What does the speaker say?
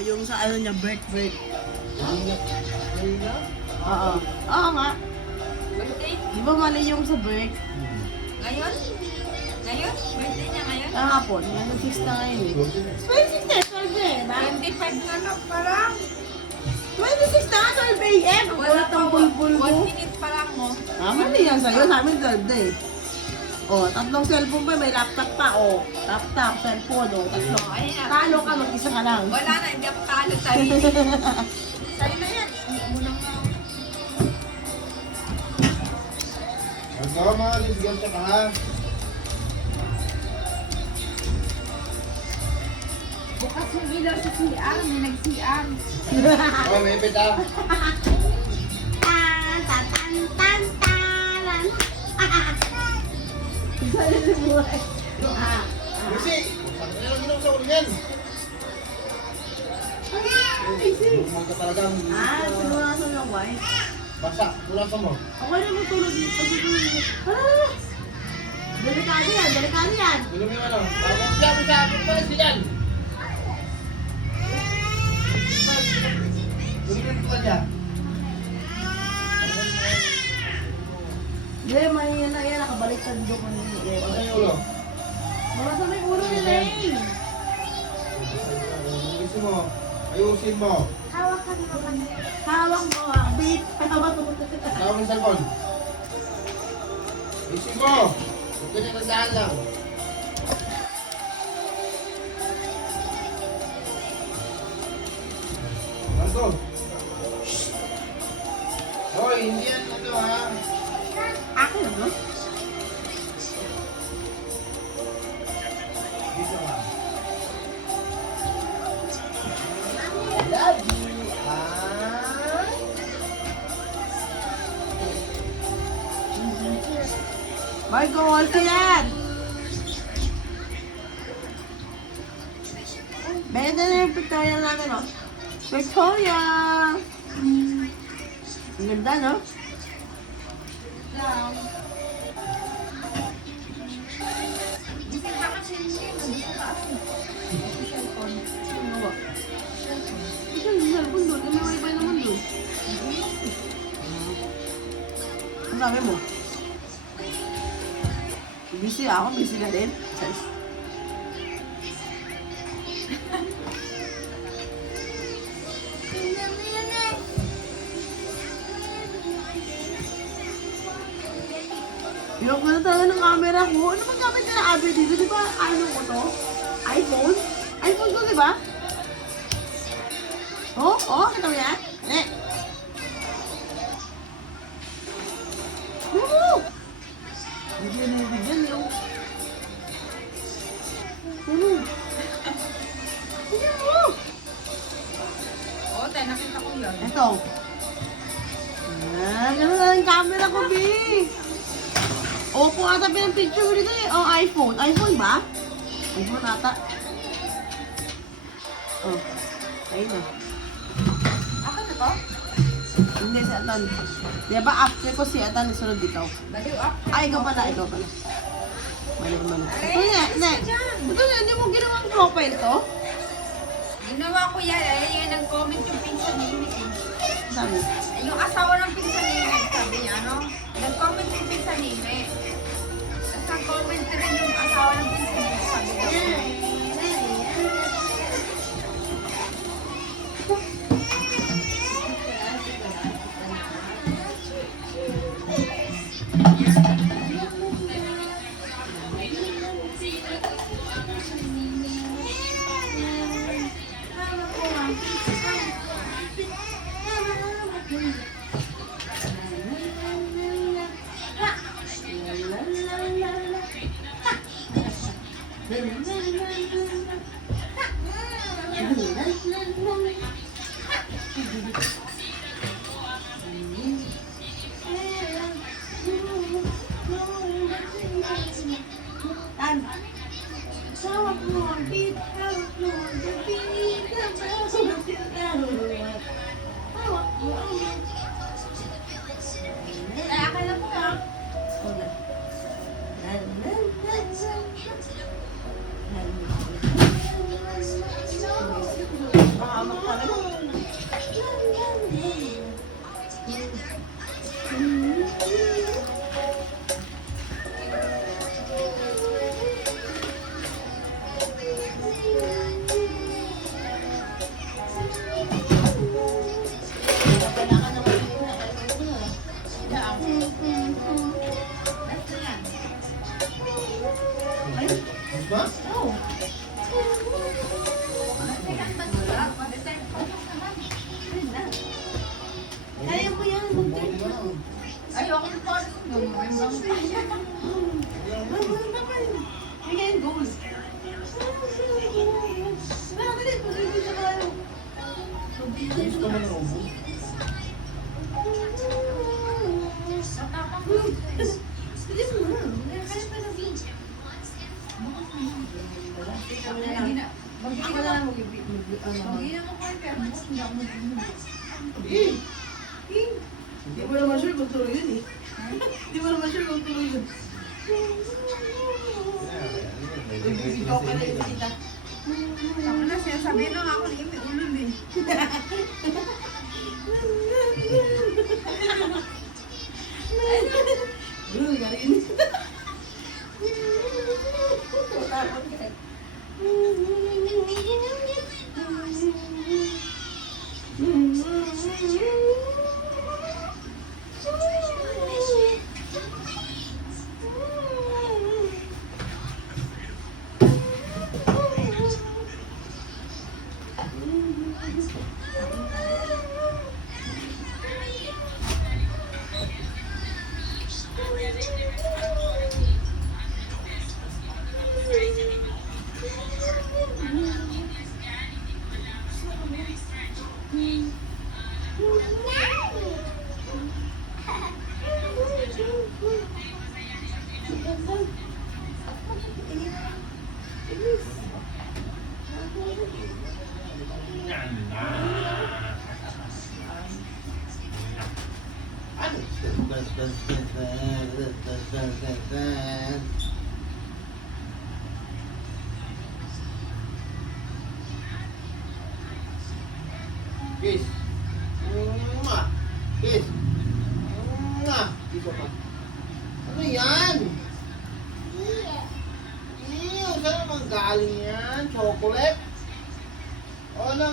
yung sa ano niya, birth. Kanina? Oo. Oo nga. Birthday? Di ba mali yung sa birth? Ngayon? Ngayon? Birthday niya ngayon? Kahapon, yung 6 na ngayon eh. 26 na, 12 eh, ba? 25 na na parang. 26 na, 12 a.m. Ang Wala kulat pa ng bulbul 1 mo. minute pa lang mo. Ah, mali yan sa'yo, sa amin 12 eh. Oh, tatlong cellphone pa, may laptop pa, oh. Laptop, cellphone, oh, tatlo. Oh, ayun na. Talo ka, mag-isa ka lang. Wala na, hindi ako talo sa'yo. Sa'yo na yan. Munang na. Ikaw mga lisgan ka ha? Bukas yung ilaw sa CR, may nag-CR. Oh, may pita. Tan, tan, tan, tan, taran. Sali sa buhay. Lucy! Ano lang ginawa sa ulingan? Bumag ka talagang Sinunasan ng wife. basa. Tulasan mo. Ako na mo tulog dito. Delikado yan. Gulo mo yung ano? Bakit siya ko sa akin pala siyan? Gulo mo yung pala. Hindi, yan na yan. Nakabaliktad doon kanina. Ano yung ulo? Wala sa may ulo nila eh. Gusto mo? Ayusin mo. Hawak mo ah. Beep. Hawak mo. Tawag ng cellphone. Ayusin mo. Huwag ka na nagdaan lang. Marco. Hoy, hindi yan ano ha. Akin na ba? Dito ka. Love you. Marco, all ka yan. Meron na yung Victoria natin, no? Victoria! Ang ganda, no? Bakit siya hindi? Nandito ka ako. Cellphone. Ano ba? Ito yung cellphone doon. May wifi naman doon. Ano sabi mo? Busy ako. Busy ka din. Size. Yung ano talaga ng camera ko. Ano bang gamit na Abby dito? Di ba ano ko to? iPhone? iPhone ko, di ba? Oh, kita mo yan? Woo! Bigyan mo, bigyan yung... Bigyan mo! Oo, tayo nakita ko yun. Ito. Ganun na lang camera ko, B. Opo ata pinang-picture ko dito eh. Oh, iPhone. iPhone ba? iPhone ata. Oh. Ayun na. Ako na to? Hindi, si Atan. Di ba after ko si Atan, isunod dito. Baliw up. Ay, ikaw pala. Mali. Ito na. Ito na, hindi mo ginawang profile to? Ginawa ko yan. Ay, yung nag-comment yung pinsan ni Amy. Sabi. Yung asawa ng pinsan ni Amy, sabi niya, ano? Nag-comment yung pinsan ni Amy. Tapos nag-comment rin yung asawa ng pinsan ni Amy, sabi niya. Tan. Sawak mo ang beat, hawak mo ang beat, hawak mo ang beat. Ay, akala ko ah. Baka Hindi yung goal. Pero dali, pag-ibig siya kayo. Gusto mo na ubo? Dali mo na. Ako na lang mag-ibig. Eh, hindi mo naman sure kung tuloy yun eh. Hindi mo naman sure kung tuloy yun. Ikaw ka na yung kita. Ako na siya, sabihin na nga ako ni Imi, ulol eh. Bro, galing. Tapos ka. Kiss. Mwah. Kiss. Mwah. Kiss pa. Ano yan? Ew, saan naman galing yan? Chocolate? Oh, no.